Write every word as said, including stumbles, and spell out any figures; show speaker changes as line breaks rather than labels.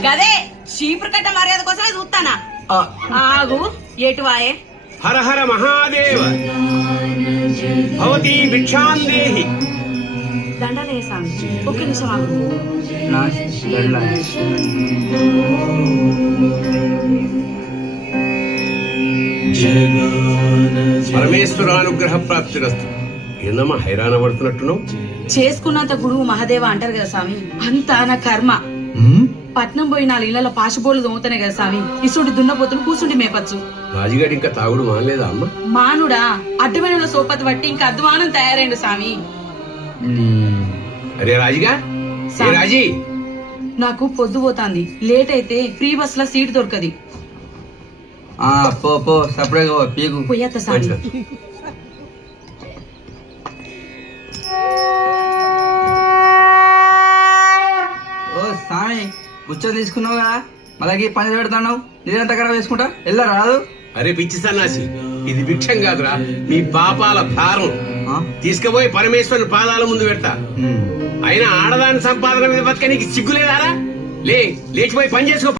గదే చీపురు కట్ట మర్యాద కోసమే చూస్తానా ఆగు ఏటువాయే
హర హర మహాదేవ భవతి భిక్షాందేహి.
దండలే స్వామి ఒక్క నిమిషం ఆగు.
పరమేశ్వరానుగ్రహ ప్రాప్తిరస్తు. ఏందమ్మా హైరాణ పడుతున్నట్టున్నావు?
చేసుకున్నంత గురువు మహాదేవ అంటారు కదా స్వామి, అంతా నా కర్మ. పట్నం పోయి నాలుగు ఇళ్ల పాశబోళ్ళు దొంగతనే కదా స్వామి, ఇసుంటి దున్నపోతులు కూసుండి మేపచ్చు.
రాజుగాడి ఇంకా తాగుడు మానలేదా అమ్మ?
మానుడా అడ్డమైన సోపతి బట్టి ఇంకా అధ్వానం తయారైండు స్వామి.
అరే రాజుగా, ఏ రాజీ,
నాకు పొద్దు పోతాంది, లేట్ అయితే ఫ్రీ బస్ లో సీట్ దొరకది.
పో పో సపరేట్గా పీకు
పోయేత్త స్వామి.
ఓ స్వామి కూర్చొని తీసుకున్నావు కదా, మళ్ళీ పని పెడతావు, నీరంతా ఖరాబ్ వేసుకుంటా వెళ్ళా రాదు.
అరే పిచ్చి సన్నాసి, ఇది భిక్షం కాదురా, మీ పాపాల భారం. తీసుకుపోయి పరమేశ్వరుని పాదాల ముందు పెడతా. అయినా ఆడదాని సంపాదన మీద బతక నీకు సిగ్గులేదారా? లే లేచిపోయి పని చేసుకో.